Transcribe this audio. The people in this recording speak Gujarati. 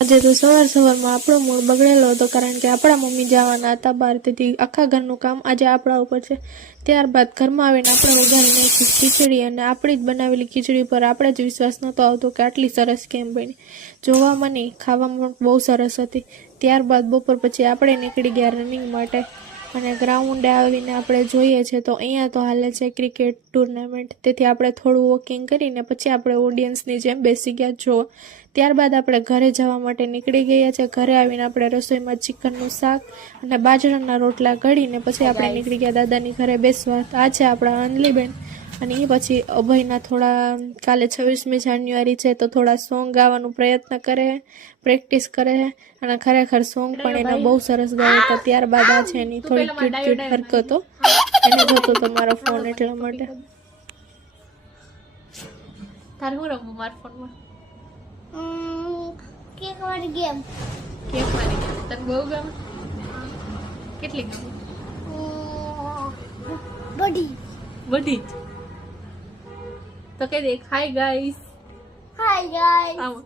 આજે તો સવારમાં આપણો મૂડ બગડેલો હતો, કારણ કે આપણા મમ્મી જવાના હતા બહાર, તેથી આખા ઘરનું કામ આજે આપણા ઉપર છે. ત્યારબાદ ઘરમાં આવીને આપણે વઘારી નાખી ખીચડી, અને આપણી જ બનાવેલી ખીચડી પર આપણે જ વિશ્વાસ નહોતો આવતો કે આટલી સરસ કેમ બની. જોવામાં નહીં, ખાવામાં પણ બહુ સરસ હતી. ત્યારબાદ બપોર પછી આપણે નીકળી ગયા રનિંગ માટે, અને ગ્રાઉન્ડે આવીને આપણે જોઈએ છે તો અહીંયા તો હાલે છે ક્રિકેટ ટુર્નામેન્ટ, તેથી આપણે થોડું વોકિંગ કરીને પછી આપણે ઓડિયન્સની જેમ બેસી ગયા જોવા. ત્યારબાદ આપણે ઘરે જવા માટે નીકળી ગયા છે. ઘરે આવીને આપણે રસોઈમાં ચિકનનું શાક અને બાજરાના રોટલા ઘડીને પછી આપણે નીકળી ગયા દાદાની ઘરે બેસવા. આ છે આપણા અંજલીબેન, અને એ પછી અભયના થોડા, કાલે 26મી જાન્યુઆરી છે તો થોડા સોંગ ગાવાનો પ્રયત્ન કરે, પ્રેક્ટિસ કરે, અને ખરેખર સોંગ પણ એના બહુ સરસ ગાયા હતા. ત્યારબાદ આ છે એની થોડી ક્યુટ હરકતો, એને જોતો તમારો ફોન એટલા માટે. તારે હું રમવું મારા ફોનમાં? કેક વાળી ગેમ. કેક મારી ગેમ તને બહુ ગમે? કેટલી ગમે? બધી. બધી જ. તો કહી દે હાય ગાઈસ. Hi guys. આવો.